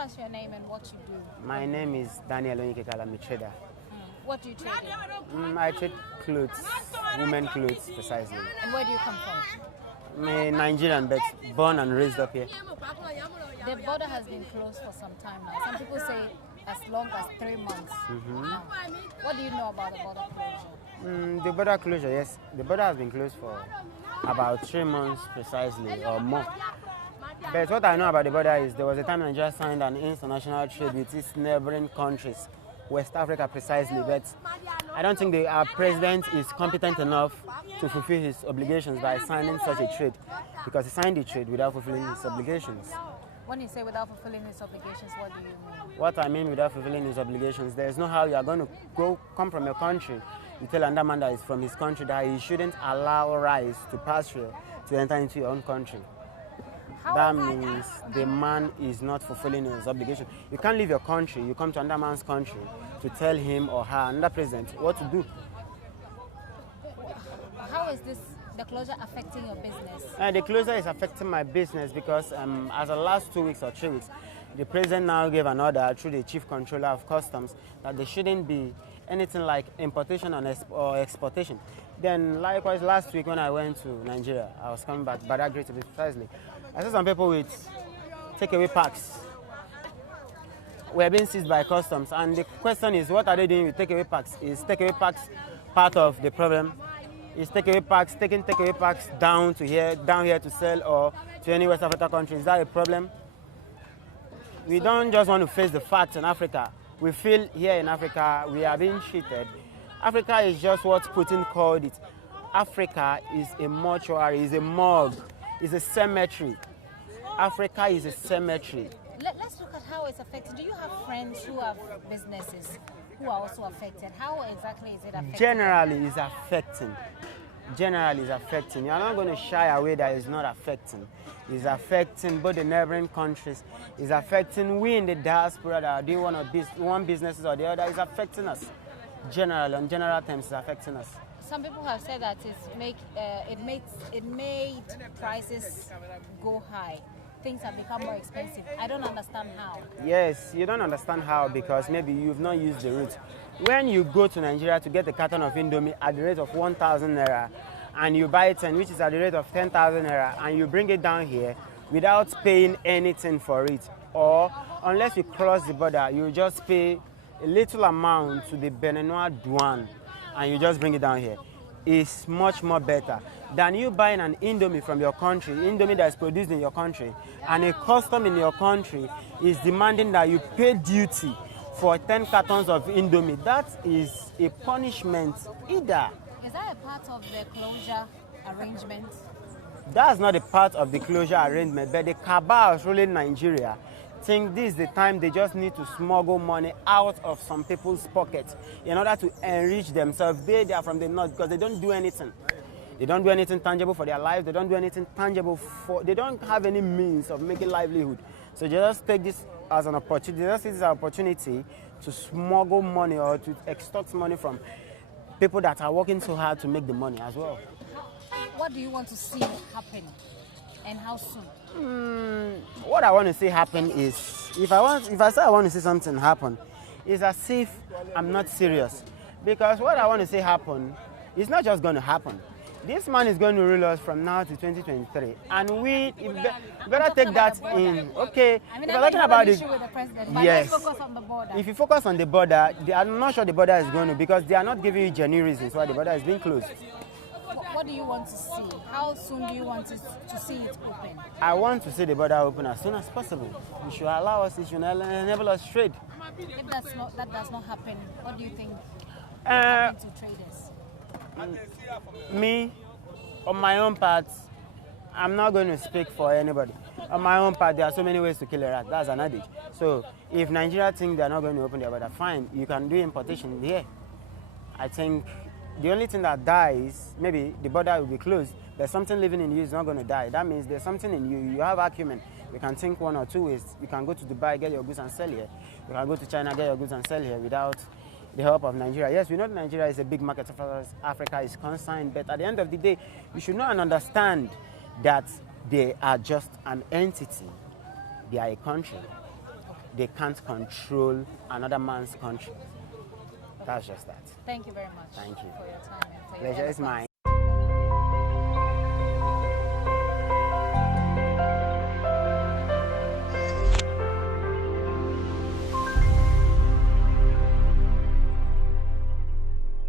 us your name and what you do. My name is Daniel Onyekekala, I'm a trader. What do you trade in? I trade clothes, women clothes precisely. And where do you come from? I'm a Nigerian, but born and raised up here. The border has been closed for some time now. Some people say as long as 3 months. Now, what do you know about the border closure? The border closure, yes. The border has been closed for about 3 months precisely or more. But what I know about the border is there was a time Nigeria signed an international trade with its neighboring countries, West Africa precisely, but I don't think our president is competent enough to fulfill his obligations by signing such a trade, because he signed the trade without fulfilling his obligations. When you say without fulfilling his obligations, what do you mean? What I mean without fulfilling his obligations, there's no how you are going to come from your country. You tell another man that is from his country that he shouldn't allow rice to pass through to enter into your own country. That means the man is not fulfilling his obligation. You can't leave your country, you come to another man's country to tell him or her, another president, what to do. How is the closure affecting your business? The closure is affecting my business because as of the last 2 weeks or 3 weeks, the president now gave an order through the chief controller of customs that there shouldn't be anything like importation or exportation. Then likewise last week when I went to Nigeria, I was coming back, Badagry to be precisely, I saw some people with takeaway packs were being seized by customs, and the question is, what are they doing with takeaway packs? Is takeaway packs part of the problem? Is taking takeaway packs down here to sell or to any West Africa country? Is that a problem? We don't just want to face the facts in Africa. We feel here in Africa we are being cheated. Africa is just what Putin called it. Africa is a mortuary, is a morgue, is a cemetery. Africa is a cemetery. Let's look at how it's affected. Do you have friends who have businesses who are also affected? How exactly is it affecting? Generally, it's affecting. Generally, it's affecting. You're not going to shy away that it's not affecting. It's affecting both the neighboring countries. It's affecting we in the diaspora that are doing one businesses or the other. It's affecting us. Generally, on general terms, it's affecting us. Some people have said that it made prices go high. Things have become more expensive. I don't understand how. Yes, you don't understand how because maybe you've not used the route. When you go to Nigeria to get a carton of Indomie at the rate of 1,000 naira and you buy 10, which is at the rate of 10,000 naira, and you bring it down here without paying anything for it, or unless you cross the border, you just pay a little amount to the Beninois douane and you just bring it down here, is much more better than you buying an Indomie from your country, Indomie that is produced in your country, and a custom in your country is demanding that you pay duty for 10 cartons of Indomie. That is a punishment either. Is that a part of the closure arrangement? That's not a part of the closure arrangement, but the cabals ruling Nigeria think this is the time they just need to smuggle money out of some people's pockets in order to enrich themselves. They are from the north because they don't do anything. They don't do anything tangible for their lives. They don't do anything tangible they don't have any means of making livelihood. So they just take this as an opportunity. They just see this as an opportunity to smuggle money or to extort money from people that are working so hard to make the money as well. What do you want to see happen and how soon? What I want to see happen is, if I say I want to see something happen, it's as if I'm not serious. Because what I want to see happen is not just going to happen. This man is going to rule us from now to 2023, and we better take that in. Okay, I mean, if we're talking about it, with the president, but yes. let's focus on the border. If you focus on the border, I'm not sure the border is going to, because they are not giving you genuine reasons why the border is being closed. What do you want to see? How soon do you want to see it open? I want to see the border open as soon as possible. You should allow us, it should enable us trade. If that does not happen, what do you think will happen to traders? Me, on my own part, I'm not going to speak for anybody. On my own part, there are so many ways to kill a rat. That's an adage. So if Nigeria think they're not going to open their border, fine, you can do importation here. I think the only thing that dies, maybe the border will be closed, but something living in you is not going to die. That means there's something in you. You have acumen. You can think one or two ways. You can go to Dubai, get your goods and sell here. You can go to China, get your goods and sell here without the help of Nigeria. Yes, we know Nigeria is a big market as far as Africa is concerned, but at the end of the day, you should know and understand that they are just an entity. They are a country. they can't control another man's country. That's just that. Thank you very much. Thank you. For your time and for your Pleasure is eloquence. mine.